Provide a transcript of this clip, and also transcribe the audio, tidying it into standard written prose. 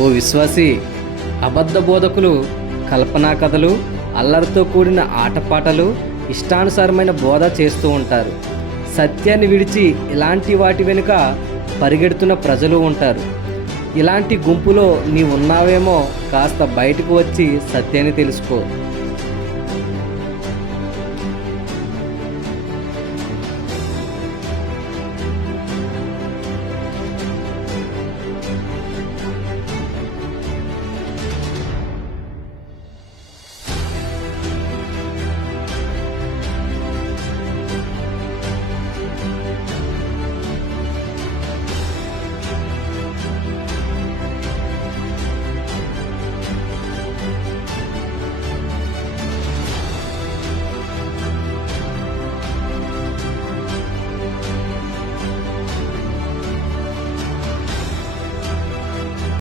ఓ విశ్వాసి, అబద్ధ బోధకులు కల్పనా కథలు, అల్లరితో కూడిన ఆటపాటలు, ఇష్టానుసారమైన బోధ చేస్తూ ఉంటారు. సత్యాన్ని విడిచి ఇలాంటి వాటి వెనుక పరిగెడుతున్న ప్రజలు ఉంటారు. ఇలాంటి గుంపులో నీవు ఉన్నావేమో, కాస్త బయటకు వచ్చి సత్యాన్ని తెలుసుకో.